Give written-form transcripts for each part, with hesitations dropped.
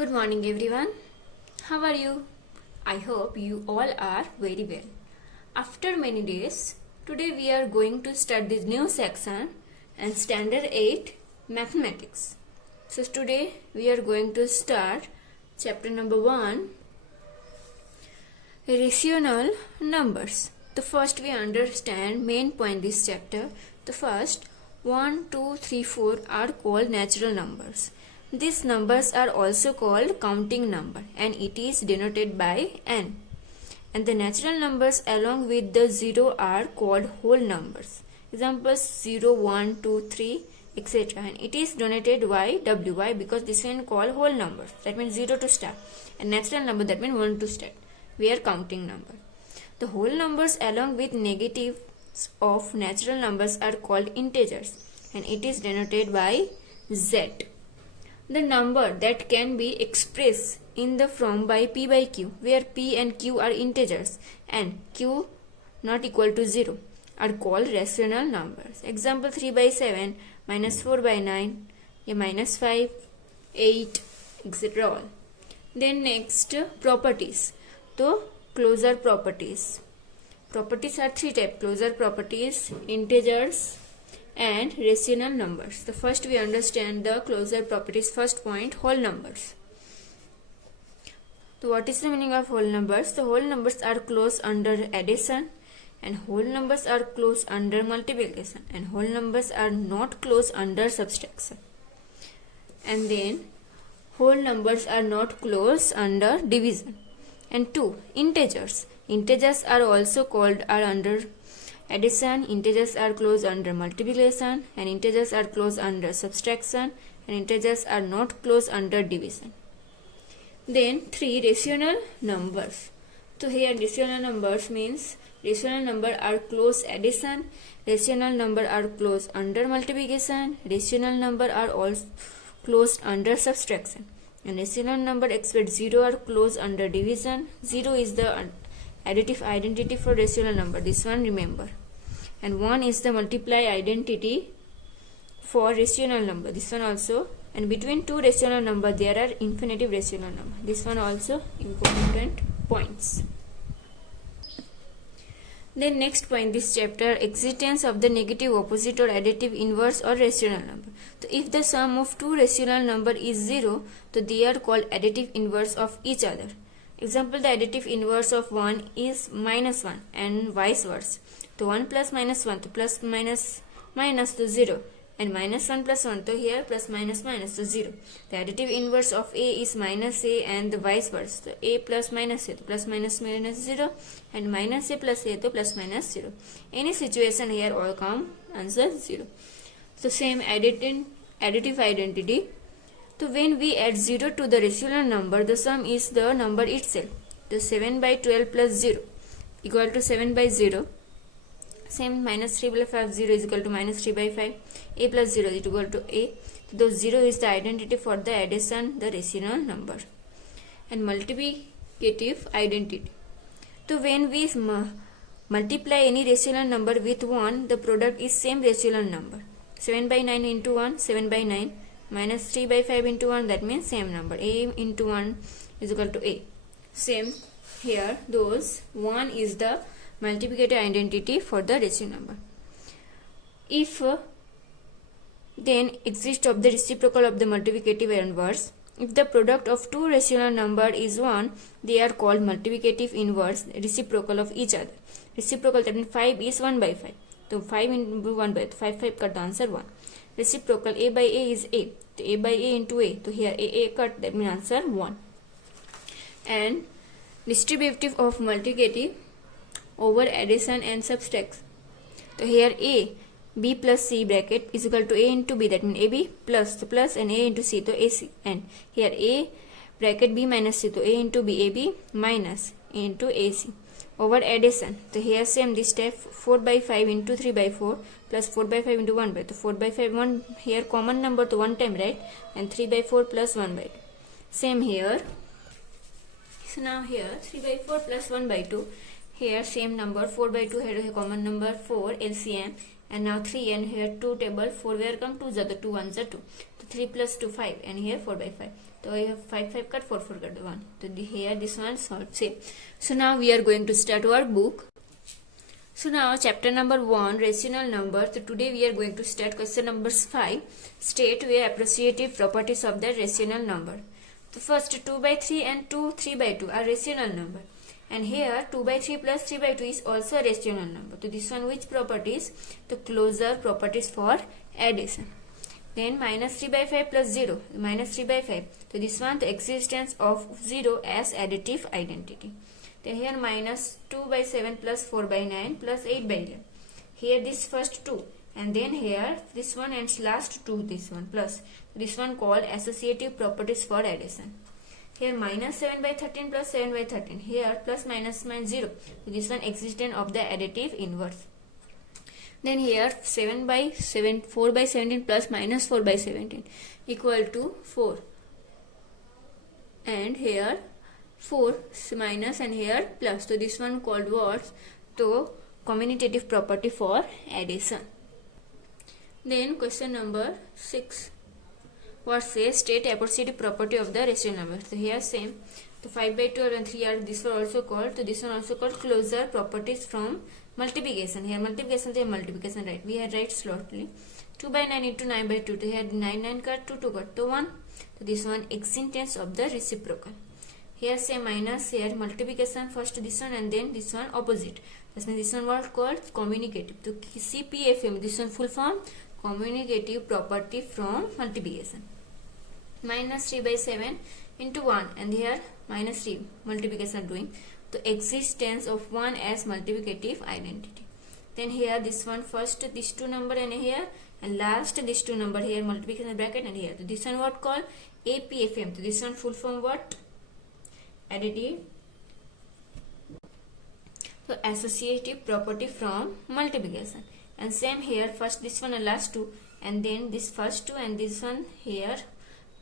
Good morning everyone. How are you? I hope you all are very well. After many days, today we are going to start this new section and Standard 8 Mathematics. So today we are going to start chapter number 1, Rational Numbers. The first we understand main point this chapter. The first 1, 2, 3, 4 are called natural numbers. These numbers are also called counting number and it is denoted by n. And the natural numbers along with the 0 are called whole numbers. Examples 0, 1, 2, 3, etc. And it is denoted by w. Why? Because this one called whole numbers. That means 0 to start. And natural number, that means 1 to start. We are counting number. The whole numbers along with negatives of natural numbers are called integers. And it is denoted by z. The number that can be expressed in the form by p by q, where p and q are integers and q not equal to 0, are called rational numbers. Example 3 by 7, minus 4 by 9, minus 5, 8, etc. all. Then next, properties. So closure properties. Properties are three types: closure properties, integers, and rational numbers. The first we understand the closure properties. First point, whole numbers. So what is the meaning of whole numbers? The whole numbers are closed under addition and whole numbers are closed under multiplication and whole numbers are not closed under subtraction. And then whole numbers are not closed under division. And 2, integers. Integers are also called under addition, integers are closed under multiplication, and integers are closed under subtraction, and integers are not closed under division. Then 3, rational numbers. So here rational numbers means rational number are closed addition, rational number are closed under multiplication, rational number are also closed under subtraction, and rational number except 0 are closed under division. 0 is the additive identity for rational number, this one remember. And 1 is the multiply identity for rational number, this one also. And between two rational number there are infinitive rational number, this one also important points. Then next point this chapter, existence of the negative opposite or additive inverse or rational number. So if the sum of two rational number is 0, so they are called additive inverse of each other. Example, the additive inverse of 1 is minus 1 and vice versa. So 1 plus minus 1 to plus minus minus to 0 and minus 1 plus 1 to here plus minus minus to 0. The additive inverse of a is minus a and the vice versa. So a plus minus a to plus minus minus 0 and minus a plus a to plus minus 0. Any situation here all come answer 0. So same additive identity. So when we add 0 to the rational number, the sum is the number itself. The 7 by 12 plus 0 equal to 7 by 0. Same, minus 3 by 5, 0 is equal to minus 3 by 5. A plus 0 is equal to a. So 0 is the identity for the addition, the rational number. And multiplicative identity. So when we multiply any rational number with 1, the product is same rational number. 7 by 9 into 1, 7 by 9. Minus 3 by 5 into 1, that means same number. A into 1 is equal to a. Same here, those 1 is the multiplicative identity for the rational number. If then exists of the reciprocal of the multiplicative inverse. If the product of two rational number is 1, they are called multiplicative inverse, reciprocal of each other. Reciprocal, that means 5 is 1 by 5. So 5 into 1 by 5 cut the answer 1. Reciprocal, a by a is a. So a by a into a. So here a cut, that means answer 1. And distributive of multiplicative over addition and subtraction. So here a, b plus c bracket is equal to a into b, that means ab plus, so plus and a into c, so ac. And here a bracket b minus c, so a into b, ab minus into ac over addition. So here same this step, 4 by 5 into 3 by 4 plus 4 by 5 into 1 by 2. 4 by 5, 1 here common number to 1 time, right? And 3 by 4 plus 1 by 2. Same here. So now here 3 by 4 plus 1 by 2. Here same number 4 by 2 here a common number 4 LCM, and now 3 and here 2 table 4 where come 2 the 2 ones are 2. So 3 plus 2 5 and here 4 by 5. So I have 5 5 cut, 4 4 cut, 1. So here this one solved same. So now we are going to start our book. So now chapter number 1, rational number. So today we are going to start question number 5. State where appreciative properties of the rational number. So first 2 by 3 and 3 by 2 are rational number. And here 2 by 3 plus 3 by 2 is also a rational number. So this one which properties? The closure properties for addition. Then minus 3 by 5 plus 0. Minus 3 by 5. So this one the existence of 0 as additive identity. Then here minus 2 by 7 plus 4 by 9 plus 8 by 11. Here this first 2. And then here this one and last 2 this one plus. This one called associative properties for addition. Here minus 7 by 13 plus 7 by 13. Here plus minus 0. So this one existence of the additive inverse. Then here 7 by 7, 4 by 17 plus minus 4 by 17 equal to 4. And here 4 minus and here plus. So this one called what? So commutative property for addition. Then question number 6. What says state appreciative property of the rational number? So here same. So 5 by 12 and 3 are this one also called. So this one also called closure properties from multiplication. Here multiplication, here multiplication, right? We had write slowly. 2 by 9 into 9 by 2. So here 9 9 cut 2 2 cut. So 1. So this one existence of the reciprocal. Here say minus, here multiplication, first this one and then this one opposite. That means this one what called commutative. So CPFM, this one full form, commutative property from multiplication. Minus 3 by 7 into 1 and here minus 3 multiplication doing. The existence of 1 as multiplicative identity. Then here this one first these two number and here and last these two number here multiplication bracket and here. So this one what called APFM. So this one full form what? Additive. So associative property from multiplication. And same here first this one and last two and then this first two and this one here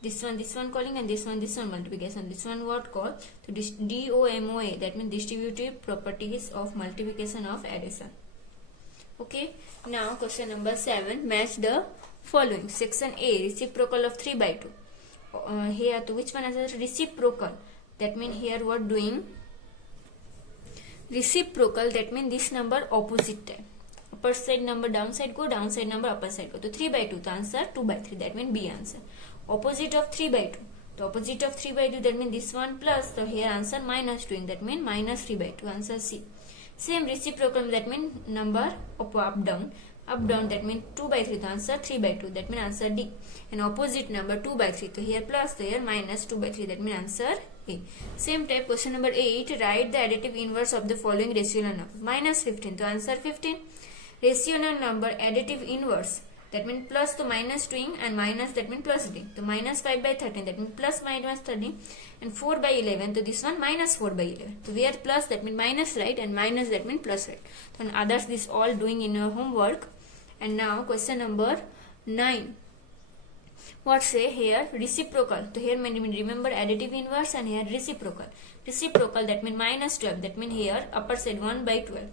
this one calling and this one multiplication. This one what called? So this DOMOA, that means distributive properties of multiplication of addition. Okay, now question number 7, match the following. Section A, reciprocal of 3 by 2. Here to which one is a reciprocal? That means here what doing? Reciprocal, that means this number opposite type. Upper side number downside go, downside number upper side go. So 3 by 2, the answer 2 by 3, that means B answer. Opposite of 3 by 2. The opposite of 3 by 2, that means this one plus. So here answer minus 2, that means minus 3 by 2, answer C. Same reciprocal, that means number up down, that means 2 by 3, the answer 3 by 2, that means answer D. And opposite number 2 by 3, so here plus, so here minus 2 by 3, that means answer A. Same type, question number 8, write the additive inverse of the following rational number. Minus 15, so answer 15. Rational number additive inverse, that means plus to minus doing and minus, that means plus doing. So minus 5 by 13, that means plus minus 13 and 4 by 11. So this one minus 4 by 11. So where plus, that means minus right, and minus, that means plus right. So and others this all doing in your homework. And now question number 9. What say here? Reciprocal. So here remember additive inverse and here reciprocal. Reciprocal, that means minus 12. That means here upper side 1 by 12.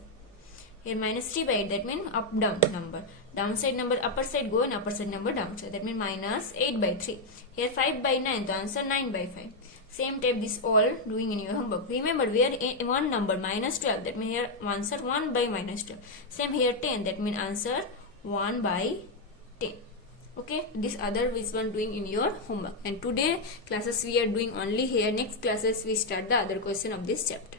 Here minus 3 by 8. That means up down number. Downside number upper side go and upper side number downside. That means minus 8 by 3. Here 5 by 9. The answer 9 by 5. Same type this all doing in your homework. Remember we are one number minus 12. That means here answer 1 by minus 12. Same here 10. That means answer 1 by 10. Okay, this other which one doing in your homework. And today classes we are doing only here. Next classes we start the other question of this chapter.